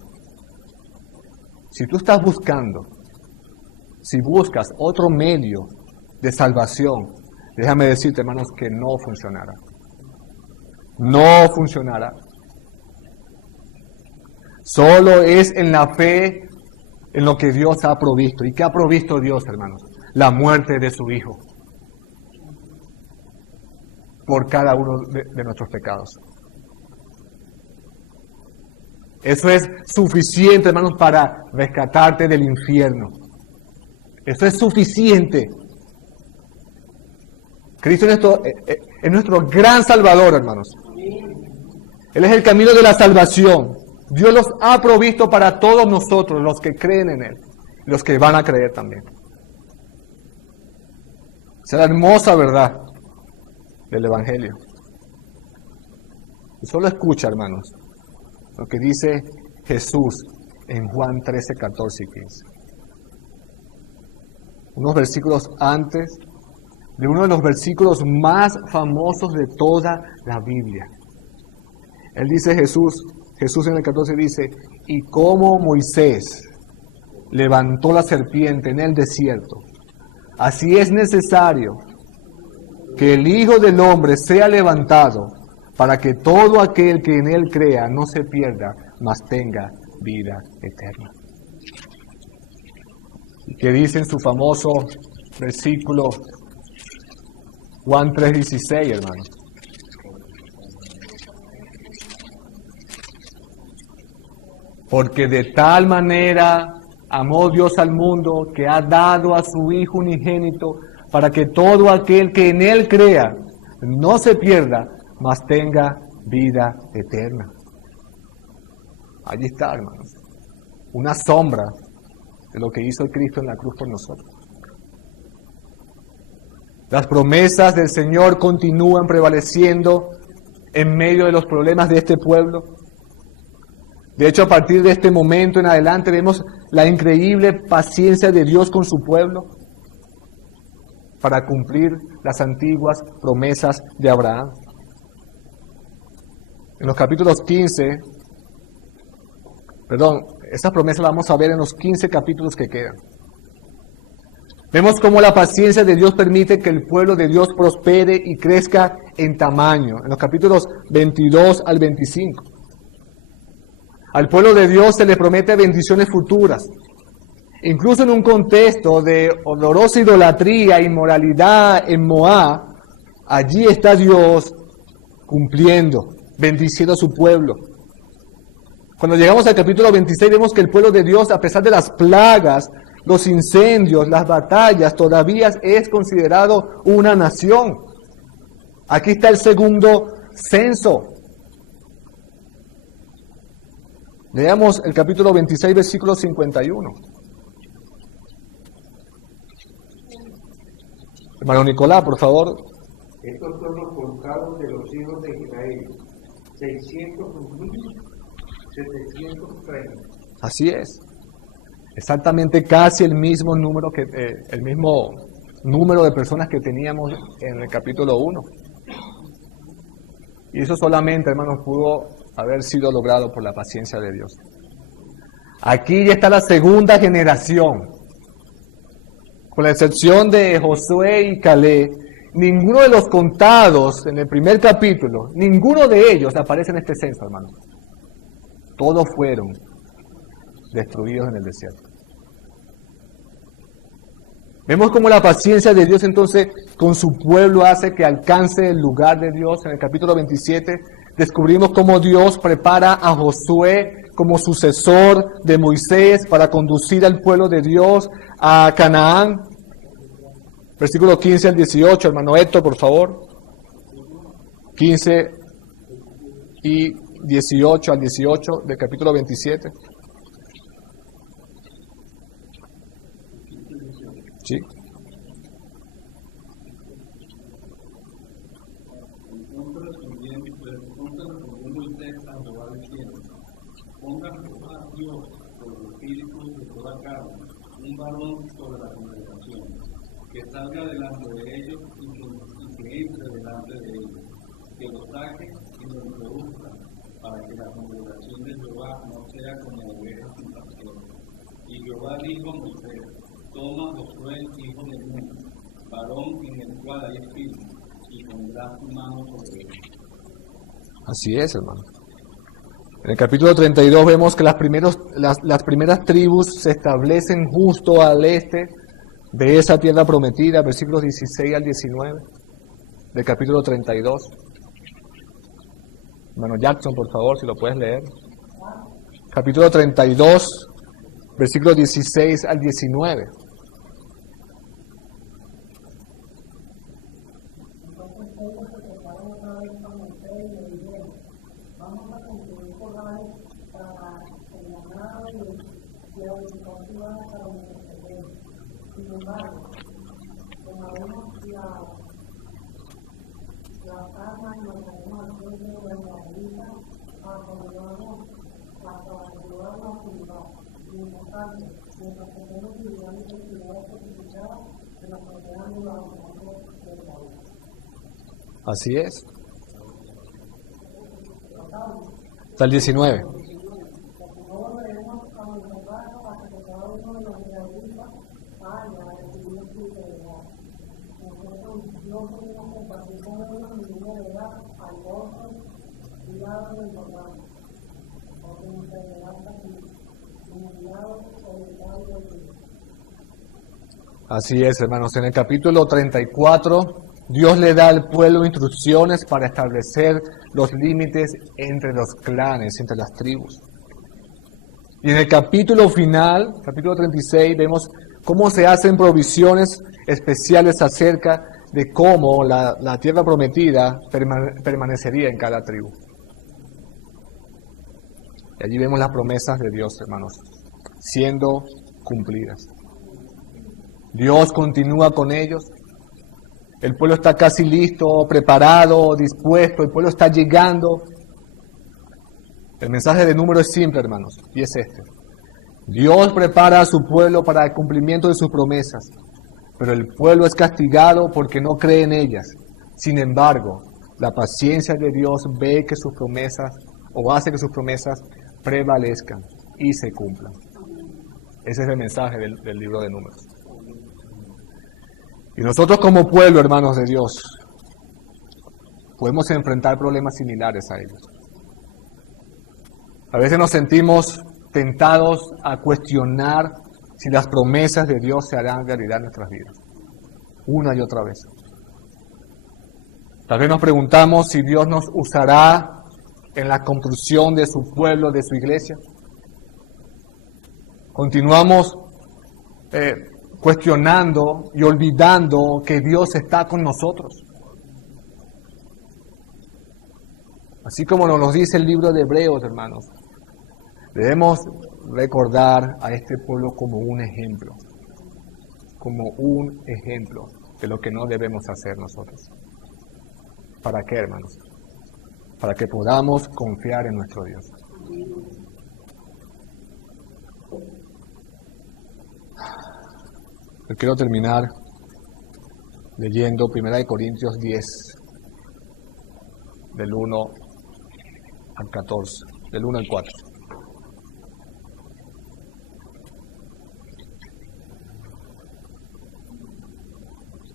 si tú estás buscando, si buscas otro medio de salvación, déjame decirte, hermanos, que no funcionará. No funcionará. Solo es en la fe en lo que Dios ha provisto. ¿Y qué ha provisto Dios, hermanos? La muerte de su Hijo por cada uno de nuestros pecados. Eso es suficiente, hermanos, para rescatarte del infierno. Eso es suficiente. Cristo es nuestro gran Salvador, hermanos. Él es el camino de la salvación. Dios los ha provisto para todos nosotros, los que creen en Él, los que van a creer también. Esa es la hermosa verdad del Evangelio. Y solo escucha, hermanos, lo que dice Jesús en Juan 13, 14 y 15. Unos versículos antes de uno de los versículos más famosos de toda la Biblia. Él dice, Jesús en el 14 dice, y como Moisés levantó la serpiente en el desierto, así es necesario que el Hijo del Hombre sea levantado para que todo aquel que en Él crea no se pierda, mas tenga vida eterna. Y que dice en su famoso versículo Juan 3:16, hermanos. Porque de tal manera amó Dios al mundo que ha dado a su Hijo unigénito para que todo aquel que en Él crea no se pierda, mas tenga vida eterna. Allí está, hermanos. Una sombra de lo que hizo Cristo en la cruz por nosotros. Las promesas del Señor continúan prevaleciendo en medio de los problemas de este pueblo. De hecho, a partir de este momento en adelante vemos la increíble paciencia de Dios con su pueblo para cumplir las antiguas promesas de Abraham. En los capítulos 15, esas promesas las vamos a ver en los 15 capítulos que quedan. Vemos cómo la paciencia de Dios permite que el pueblo de Dios prospere y crezca en tamaño, en los capítulos 22 al 25. Al pueblo de Dios se le promete bendiciones futuras. Incluso en un contexto de dolorosa idolatría e inmoralidad en Moab, allí está Dios cumpliendo, bendiciendo a su pueblo. Cuando llegamos al capítulo 26 vemos que el pueblo de Dios, a pesar de las plagas, los incendios, las batallas, todavía es considerado una nación. Aquí está el segundo censo. Leamos el capítulo 26, versículo 51. Hermano Nicolás, por favor. Estos son los contados de los hijos de Israel, 601,730. Así es. Exactamente casi el mismo número de personas que teníamos en el capítulo 1. Y eso solamente, hermanos, pudo haber sido logrado por la paciencia de Dios. Aquí ya está la segunda generación. Con la excepción de Josué y Caleb, ninguno de los contados en el primer capítulo, ninguno de ellos aparece en este censo, hermanos. Todos fueron destruidos en el desierto. Vemos cómo la paciencia de Dios entonces con su pueblo hace que alcance el lugar de Dios. En el capítulo 27 descubrimos cómo Dios prepara a Josué como sucesor de Moisés para conducir al pueblo de Dios a Canaán. Versículo 15 al 18, hermano Héctor, por favor. 15 y 18 al 18 del capítulo 27. Sí. Entonces respondió Moisés a Jehová diciendo: ponga Jehová Dios por el espíritu de toda carne un varón sobre la congregación, que salga delante de ellos y que entre delante de ellos, que lo saque y lo introduzca, para que la congregación de Jehová no sea como ovejas sin pastor. Y Jehová dijo a Moisés: toma Josué, hijo de Nun, varón en el cual hay espíritu, y pondrás tu mano sobre él. Así es, hermano. En el capítulo 32 vemos que las primeras tribus se establecen justo al este de esa tierra prometida, versículos 16 al 19 del capítulo 32. Hermano Jackson, por favor, si lo puedes leer. Capítulo 32, versículos 16 al 19. Así es. Hasta el 19. Así es, hermanos. En el capítulo 34, Dios le da al pueblo instrucciones para establecer los límites entre los clanes, entre las tribus. Y en el capítulo final, capítulo 36, vemos cómo se hacen provisiones especiales acerca de cómo la tierra prometida permanecería en cada tribu. Y allí vemos las promesas de Dios, hermanos, siendo cumplidas. Dios continúa con ellos. El pueblo está casi listo, preparado, dispuesto. El pueblo está llegando. El mensaje de Número es simple, hermanos, y es este. Dios prepara a su pueblo para el cumplimiento de sus promesas, pero el pueblo es castigado porque no cree en ellas. Sin embargo, la paciencia de Dios ve que sus promesas, o hace que sus promesas prevalezcan y se cumplan. Ese es el mensaje del libro de Números. Y nosotros como pueblo, hermanos de Dios, podemos enfrentar problemas similares a ellos. A veces nos sentimos tentados a cuestionar si las promesas de Dios se harán realidad en nuestras vidas, una y otra vez. Tal vez nos preguntamos si Dios nos usará en la construcción de su pueblo, de su iglesia. Continuamos cuestionando y olvidando que Dios está con nosotros. Así como nos lo dice el libro de Hebreos, hermanos, debemos recordar a este pueblo como un ejemplo de lo que no debemos hacer nosotros. ¿Para qué, hermanos? Para que podamos confiar en nuestro Dios. Yo quiero terminar leyendo 1 Corintios 10, del 1 al 14, del 1 al 4.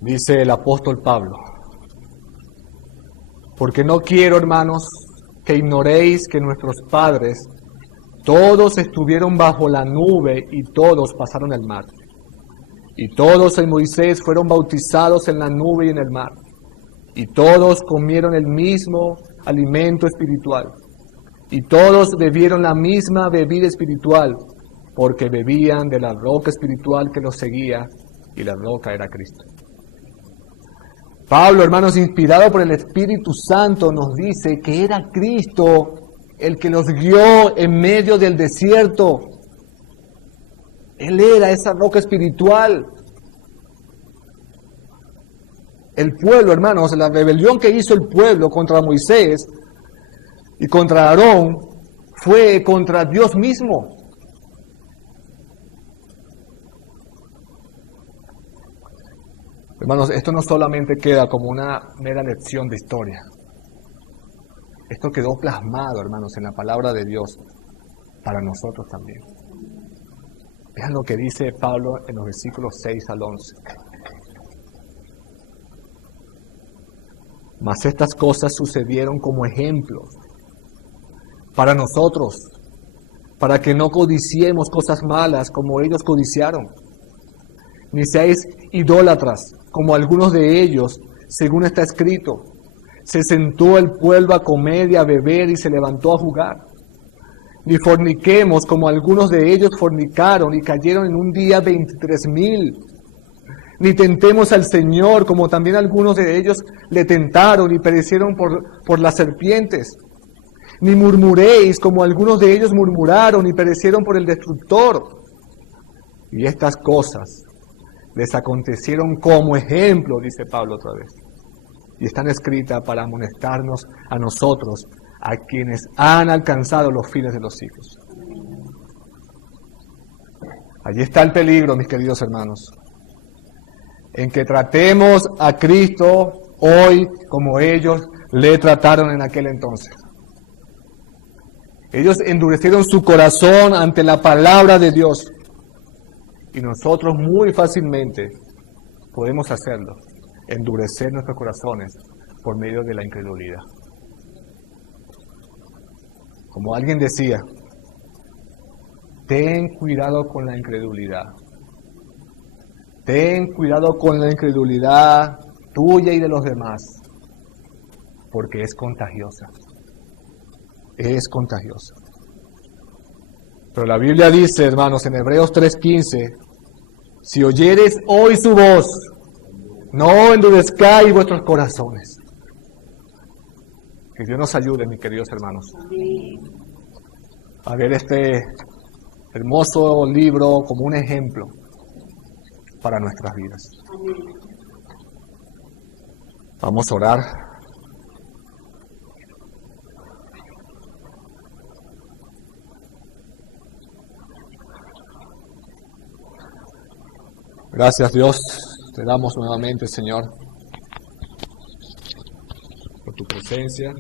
Dice el apóstol Pablo: porque no quiero, hermanos, que ignoréis que nuestros padres todos estuvieron bajo la nube y todos pasaron el mar. Y todos en Moisés fueron bautizados en la nube y en el mar. Y todos comieron el mismo alimento espiritual. Y todos bebieron la misma bebida espiritual, porque bebían de la roca espiritual que los seguía, y la roca era Cristo. Pablo, hermanos, inspirado por el Espíritu Santo, nos dice que era Cristo el que los guió en medio del desierto. Él era esa roca espiritual. El pueblo, hermanos, la rebelión que hizo el pueblo contra Moisés y contra Aarón fue contra Dios mismo. Hermanos, esto no solamente queda como una mera lección de historia. Esto quedó plasmado, hermanos, en la palabra de Dios para nosotros también. Vean lo que dice Pablo en los versículos 6 al 11. Mas estas cosas sucedieron como ejemplos para nosotros, para que no codiciemos cosas malas como ellos codiciaron, ni seáis idólatras como algunos de ellos, según está escrito. Se sentó el pueblo a comer y a beber y se levantó a jugar. Ni forniquemos como algunos de ellos fornicaron y cayeron en un día 23,000. Ni tentemos al Señor como también algunos de ellos le tentaron y perecieron por las serpientes. Ni murmuréis como algunos de ellos murmuraron y perecieron por el destructor. Y estas cosas les acontecieron como ejemplo, dice Pablo otra vez. Y están escritas para amonestarnos a nosotros, a quienes han alcanzado los fines de los siglos. Allí está el peligro, mis queridos hermanos, en que tratemos a Cristo hoy como ellos le trataron en aquel entonces. Ellos endurecieron su corazón ante la palabra de Dios. Y nosotros muy fácilmente podemos hacerlo, endurecer nuestros corazones por medio de la incredulidad. Como alguien decía, ten cuidado con la incredulidad. Ten cuidado con la incredulidad tuya y de los demás, porque es contagiosa. Es contagiosa. Pero la Biblia dice, hermanos, en Hebreos 3:15, si oyeres hoy su voz, no endurezcáis vuestros corazones. Que Dios nos ayude, mis queridos hermanos, a ver este hermoso libro como un ejemplo para nuestras vidas. Vamos a orar. Gracias, Dios, te damos nuevamente, Señor, por tu presencia.